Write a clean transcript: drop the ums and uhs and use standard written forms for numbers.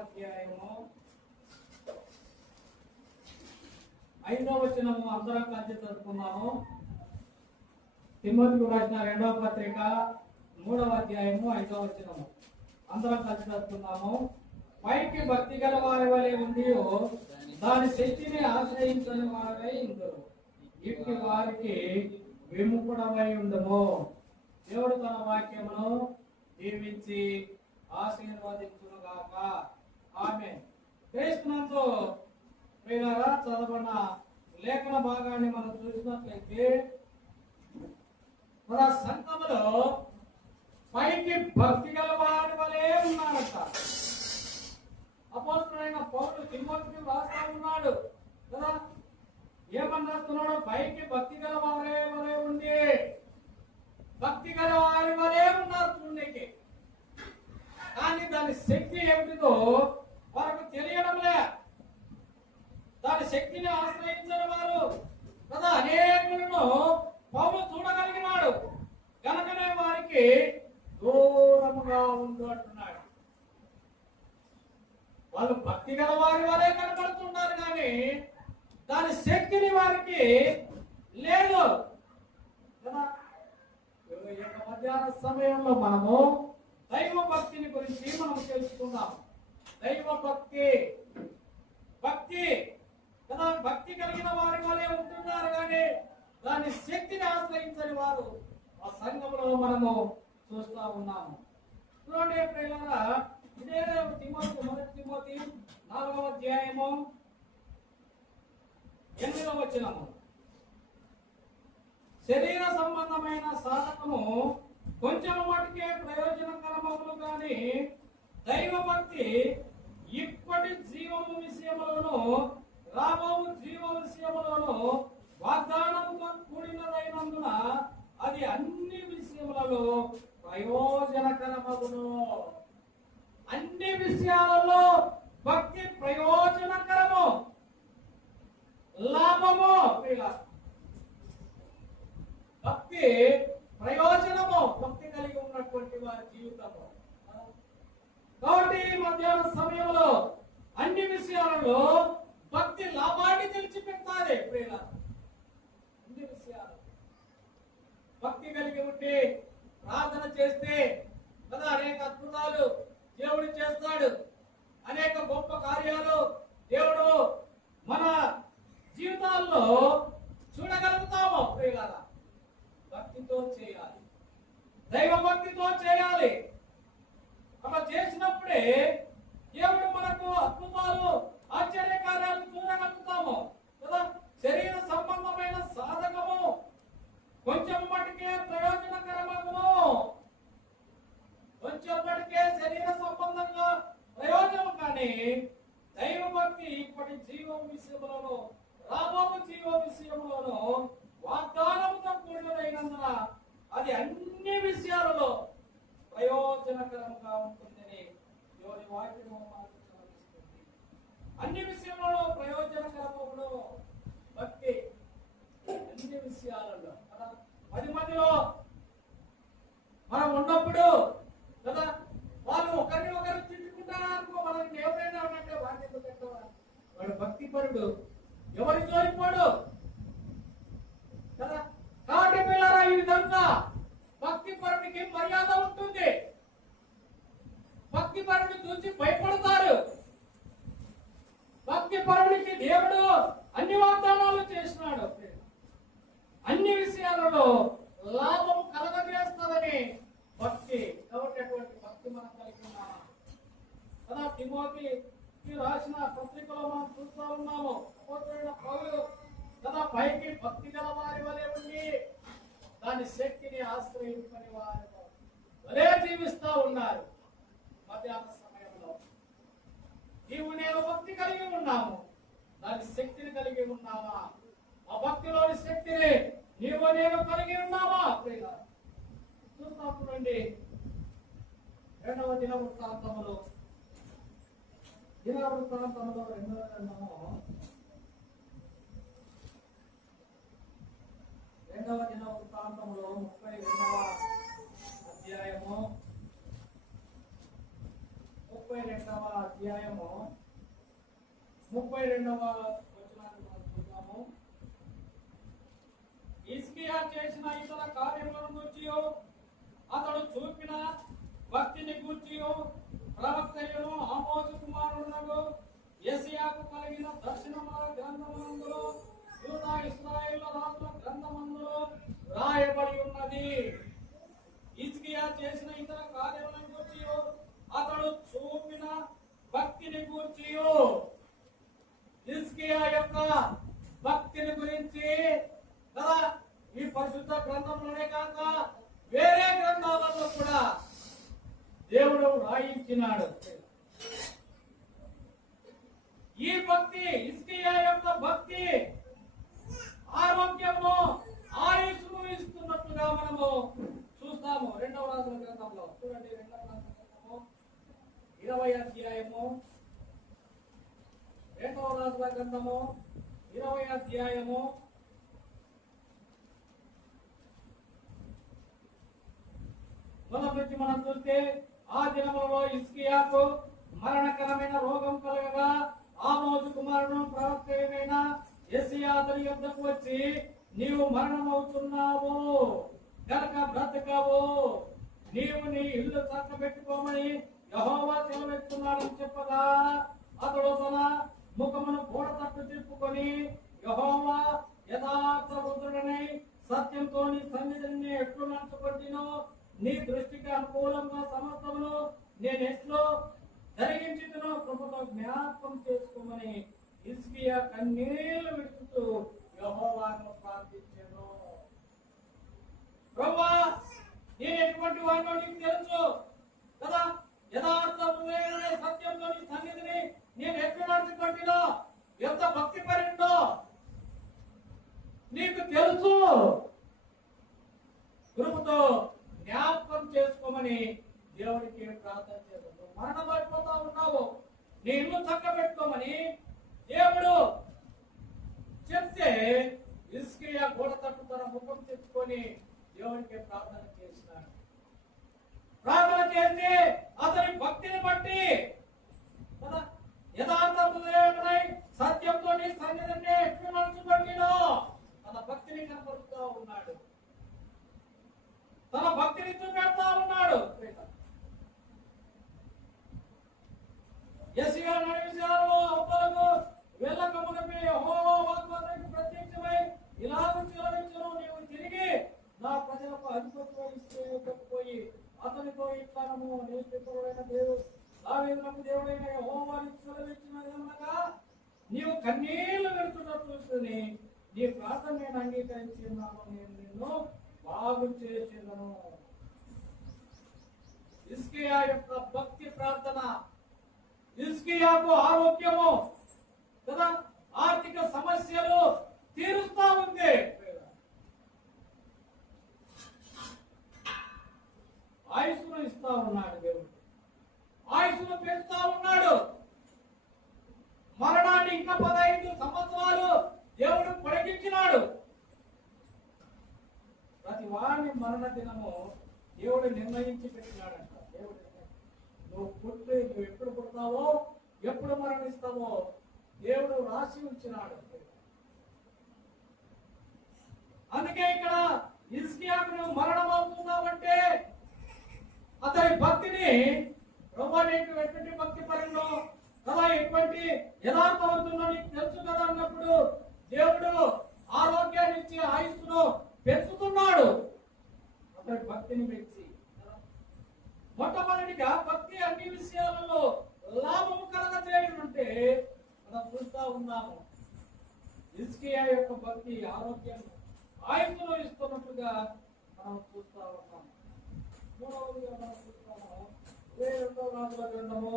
అధ్యాయము 5వ వచనము అందరం కలిసి చదువుకున్నాము. తిమోతికి రాసిన 2వ పత్రిక 3వ అధ్యాయము 5వ వచనము అందరం కలిసి చదువుకున్నాము. పైకి భక్తి గల వారి వలె ఉండి దాని శక్తిని ఆశ్రయించని వారై ఉందరు. ఇట్టి వారికి విముఖుడమై ఉండము. దేవుడు తన వాక్యమును దీవించి ఆశీర్వదించునుగాక. ఆమేన్. క్రీస్తునందు ప్రియులారా, చదవబడిన లేఖన భాగాన్ని మనం చూసినట్లయితే మన సంఘములో పైకి భక్తి గల వారి వలె ఉన్నారట. అపోస్తలుడైన పౌలు తిమోతికి రాస్తా ఉన్నాడు కదా. ఏమని రాస్తున్నాడు? పైకి భక్తి గల వారి వలె ఉంది. భక్తి గల వారి వలె ఉన్నారు చూడడానికి, కానీ దాని శక్తి ఏమిటిదో వారికి తెలియడంలే. దాని శక్తిని ఆశ్రయించిన వారు కదా అనేకులను పౌలు చూడగలిగినాడు కనుకనే వారికి దూరముగా ఉండు అంటున్నాడు. వాళ్ళు భక్తి గల వారి వలె కనబడుతున్నారు, కానీ దాని శక్తిని వారికి లేదు కదా. మధ్యాహ్న సమయంలో మనము దైవ భక్తిని గురించి మనం తెలుసుకుందాం. దైవ భక్తి కదా, భక్తి కలిగిన వారి వలె ఉంటున్నారు, కానీ దాని శక్తిని ఆశ్రయించని వారు ఆ సంఘంలో మనము చూస్తూ ఉన్నాము. చూడండి ప్రియులారా, ఇదే మొదటి తిమోతి 4వ అధ్యాయము 8వ వచనము. శరీర సంబంధమైన సాధకము కొంచెం మటుకే ప్రయోజనకరమవును, కానీ దైవ భక్తి ఇప్పటి జీవము విషయములోను రాబో జీవ విషయములోను వాగ్దానముతో కూడినదైనందున అది అన్ని విషయములలో ప్రయోజనకరమగును. అన్ని విషయాలలో భక్తి ప్రయోజనకరము, లాభము. భక్తి ప్రయోజనము, భక్తి కలిగి ఉన్నటువంటి వారి జీవితము. కాబట్టి మధ్యాహ్న సమయంలో అన్ని విషయాలలో భక్తి లాభాన్ని తెలిసిపెట్టాలి. అన్ని విషయాలు భక్తి కలిగి ఉంటే ప్రార్థన చేస్తే కదా అనేక అద్భుతాలు దేవుడు చేస్తాడు. అనేక గొప్ప కార్యాలు దేవుడు మన జీవితాల్లో చూడగలుగుతాము. ప్రియులారా, భక్తితో చేయాలి, దైవ భక్తితో చేయాలి. అలా చేసినప్పుడే దేవుడు మనకు అద్భుతాలు ఆశ్చర్య కార్యాలు చూడగలుగుతాము కదా. శరీర సంబంధమైన సాధకము కొంచెం మటుకే ప్రయోజనకరమగును. కొంచెం మటుకే శరీర సంబంధంగా ప్రయోజనం, కానీ దైవ భక్తి ఇప్పటి జీవం విషయంలోను రాబో జీవ విషయంలోను వాగ్దానముతో కూడినదైనందున అది అన్ని విషయాలలో ప్రయోజనకరంగా ఉంటుందని దేవుని వాక్యము మనకు చదివిస్తుంది. అన్ని విషయాలలో ప్రయోజనకరమును భక్తి, అన్ని విషయాలలో కదా. 10 మందిలో మనం ఉన్నప్పుడు కదా, వాళ్ళు ఒకరిని ఒకరు తిట్టుకుంటారా అనుకో, మనకి ఎవరైనా ఉన్నట్టే వాడిని పెట్టావా, వాడు భక్తి పరుడు, ఎవరి జోలిపోడు కదా. కాబట్టి పిల్లరా, ఈ విధంగా భక్తి పరుడికి మర్యాద ఉంటుంది. భక్తి పరుడిని చూసి భయపడతారు. భక్తి పరుడికి దేవుడు అన్ని వాగ్దానాలు చేసినాడు. అన్ని విషయాలలో లాభం కలగజేస్తుందని భక్తి. కాబట్టి అటువంటి భక్తి మనం కలిగి ఉన్నామా కదా. తిమోతికి రాసిన పత్రికలో మనం చూస్తూ ఉన్నాము. పౌలు కదా పైకి భక్తి గల వారి వలె ఉండి దాని శక్తిని ఆశ్రయించుకుని వారు వలె జీవిస్తూ ఉన్నారు. మధ్యాహ్న సమయంలో నీవు నేను భక్తి కలిగి ఉన్నాము, దాని శక్తిని కలిగి ఉన్నావా? ఆ భక్తిలోని శక్తిని నీవు నేను కలిగి ఉన్నావా? చూస్తున్నప్పుడండి 2వ దినవృత్తాంతములో 2వ గ్రంథము 2వ దినవృత్తాంతములో 32వ అధ్యాయము 32వ అధ్యాయము 32వ వచనాన్ని మనం చూద్దాము. హిజ్కియా చేసిన ఇతర కార్యములను గూర్చి అతడు చూపిన భక్తిని గూర్చి ప్రవక్తయును ఆమోజు కుమారుడునగు యెషయాకు కలిగిన దర్శనముల గ్రంథమందులో యూదా ఇశ్రాయేలు రాజుల గ్రంథమందులో రాయబడి ఉన్నది. హిజ్కియా చేసిన ఇతర కార్యములను గూర్చి అతడు చూపిన భక్తిని గూర్చి, హిజ్కియా యొక్క భక్తిని గురించి కదా ఈ పరిశుద్ధ గ్రంథంలోనే కాక వేరే గ్రంథాలలో కూడా దేవుడు రాయించినాడు. ఈ భక్తి, హిజ్కియా యొక్క భక్తి ఆరోగ్యము ఆయుష్ను ఇస్తున్నట్లుగా మనము చూస్తాము. 2వ రాజుల గ్రంథంలో చూడండి, 2వ రాజుల గ్రంథము 20వ అధ్యాయము, 2వ రాజుల గ్రంథము 20వ అధ్యాయము 1 నుంచి మనం చూస్తే, ఆ దినములలో హిజ్కియాకు మరణకరమైన రోగం కలగగా ఆమోజు కుమారుడు ప్రవక్తయైన యెషయా అతని యొద్దకు వచ్చి, నీవు మరణమవుతున్నావు గనక బ్రతకవు, నీవు నీ ఇల్లు చక్కబెట్టుకోమని యెహోవా సెలవిస్తున్నాడని చెప్పగా, అతడు తన ముఖమును గోడ తట్టు తిప్పుకొని, యెహోవా యథార్థ హృదయుడనై సత్యంతో నీ సన్నిధిని ఎట్లు నడుచుకొంటినో, నీ దృష్టికి అనుకూలంగా సమస్తమును నేను ఎట్లో జరిగించుతున్నో కృపతో జ్ఞాపకం చేసుకోమని హిజ్కియా కన్నీళ్లు విడుచుతూ యెహోవాను ప్రార్థించెను. ప్రభువా, నేను ఎటువంటి వాడినో నీకు తెలుసు కదా, యథార్థ హృదయుడనే సత్యంతో నీ సన్నిధిని నేను ఎట్లు నడుచుకుంటున్నా, ఎంత భక్తి పరిందో నీకు తెలుసు, కృపతో జ్ఞాపకం చేసుకోమని దేవుడికి ప్రార్థన చేస్తాడు. మరణం అయిపోతా ఉన్నావు, నీ ఇల్లు చక్కబెట్టుకోమని దేవుడు చెప్తే హిజ్కియా గోడ తట్టు తన ముఖం తెచ్చుకొని దేవుడికి ప్రార్థన చేసినాడు. ప్రార్థన చేస్తే అతని భక్తిని బట్టి కదా, యథార్థ హృదయుడనై సత్యంతో నీ సన్నిధిని ఎట్లు నడుచుకొంటినో తన భక్తిని కనపరుస్తూ ఉన్నాడు, తన భక్తిని చూపెడతా ఉన్నాడు. యెషయా నడివిషయాలలో అవతలకు వెళ్ళక మునిపి యెహోవా వాగ్దానానికి ప్రత్యక్షమై ఇలాగ సెలవిచ్చెను, నీవు తిరిగి నా ప్రజలకు అధిపతిగా ఇశ్రాయేలుకు పోయి అతనితో ఇట్లనము, నీ పితరుడైన దేవుడు దావీదునకు దేవుడైన యెహోవా నీకు సెలవిచ్చినదేమనగా, నీవు కన్నీళ్లు విడుచున్నట్లు చూసుకుని నీ ప్రార్థన నేను అంగీకరించి ఉన్నాను, నేను నిన్ను బాగు చేసేదను. హిజ్కియా యొక్క భక్తి ప్రార్థన హిజ్కియాకు ఆరోగ్యము కదా, ఆర్థిక సమస్యలు తీరుస్తా ఉంది. ఆయుష్ను ఇస్తా ఉన్నాడు దేవుడు, ఆయుష్ను పెంచుతా ఉన్నాడు. మరణాన్ని ఇంకా 15 సంవత్సరాలు దేవుడు పొడిగించినాడు. ప్రతి వారిని మరణ దినము దేవుడు నిర్ణయించి పెట్టినాడంట. దేవుడు నువ్వు ఎప్పుడు పుడతావో, ఎప్పుడు మరణిస్తావో దేవుడు రాసి ఉంచినాడు. అందుకే ఇక్కడ హిజ్కియాకు నువ్వు మరణం అవుతున్నావంటే అతని భక్తిని, ప్రభు నీకు ఎటువంటి భక్తి పరంలో కదా, ఎటువంటి యథార్థవంతుందో నీకు తెలుసు కదా అన్నప్పుడు దేవుడు ఆరోగ్యాన్ని ఇచ్చి ఆయుష్ను పెంచుతున్నాడు అతని భక్తిని పెంచి. మొట్టమొదటిగా భక్తి అన్ని విషయాలలో లాభము కలగజేయునంటే మనం చూస్తా ఉన్నాము. హిజ్కియా యొక్క భక్తి ఆరోగ్యం ఆయుష్ను ఇస్తున్నట్టుగా మనం చూస్తా ఉన్నాము. మూడవదిగా మనం చూస్తాము 22వ రాజుల గ్రంథము